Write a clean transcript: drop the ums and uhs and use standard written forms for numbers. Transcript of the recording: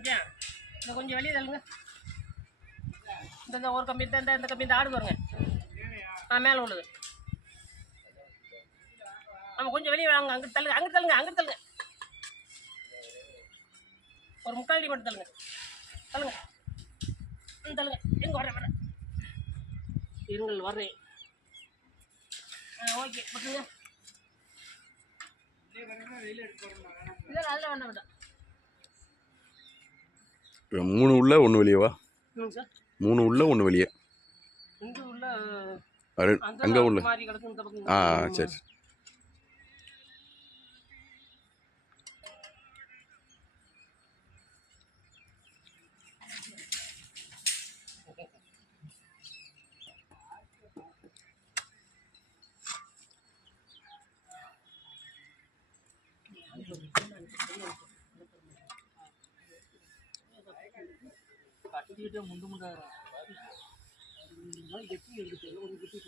இந்த கொஞ்சம் வெளியே தள்ளுங்க. இந்த ஒரு கம்பி இந்த கம்பி இந்த ஆடு பாருங்க. மேலே உள்ளது. ஆமாம் கொஞ்சம் வெளியே வாங்க. அங்கிட்டு தள்ளுங்க அங்கிட்டு தள்ளுங்க அங்கிட்டு தள்ளுங்க. ஒரு முக்கால் அடி மட்டும் தள்ளுங்க. தள்ளுங்க தள்ளுங்க. எங்கே வரேன் இருங்கள் வர்றேன். ஓகே பட்டுங்க. இல்லை அதில் வேண்டாம் வேண்டாம். 3 உள்ள 1 வெளியவா? சார் 3 உள்ள 1 வெளியே. இங்கே உள்ள அங்கே உள்ள மாதிரி கிடக்கு இந்த பக்கம். சரி. கட்டிக்கிட்டே முண்டு முண்டாயிரம் எட்டி எடுத்து ஒரு குட்டி